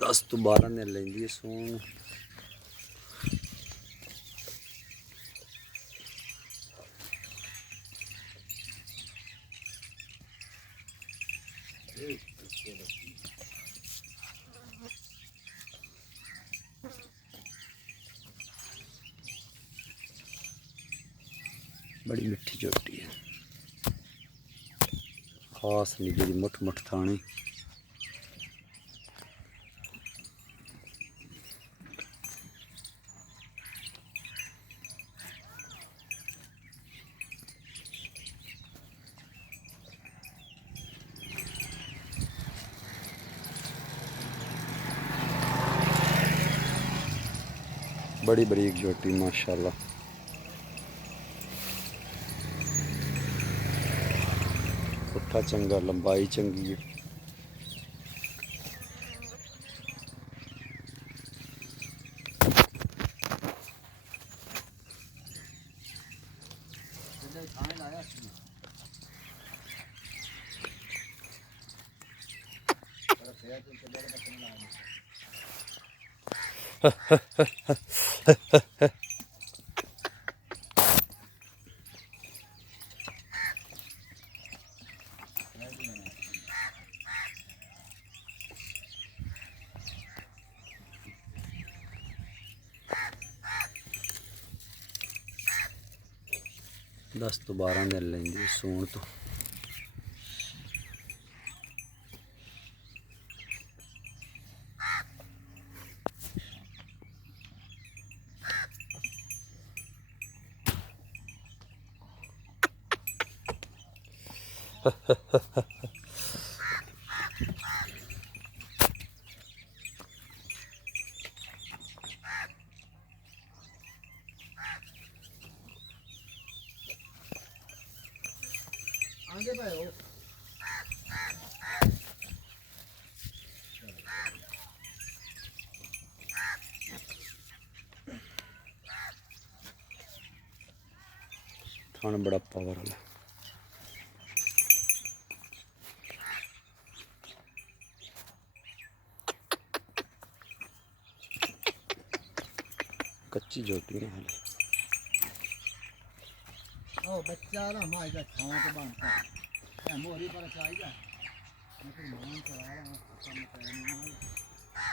10 ਤੋਂ 12 ਦਿਨ ਲੈਂਦੀ ਹੈ ਸੂਣ। बड़ी मिठी झोटी है, खास निजी की मुठ मुठ थानी। बड़ी बरीक झोटी माशाल्लाह। पुट्ठा चंगा, लंबाई चंगी है। दस तो 12 दिन लेंदी सूण तो। आगे भाई थान बड़ा पावर वाला। कच्ची झोटी है हाले। ओ बच्चा ना माई का छांट बनता है मोरी पर चाहिए मैं तो मान चला रहा हूं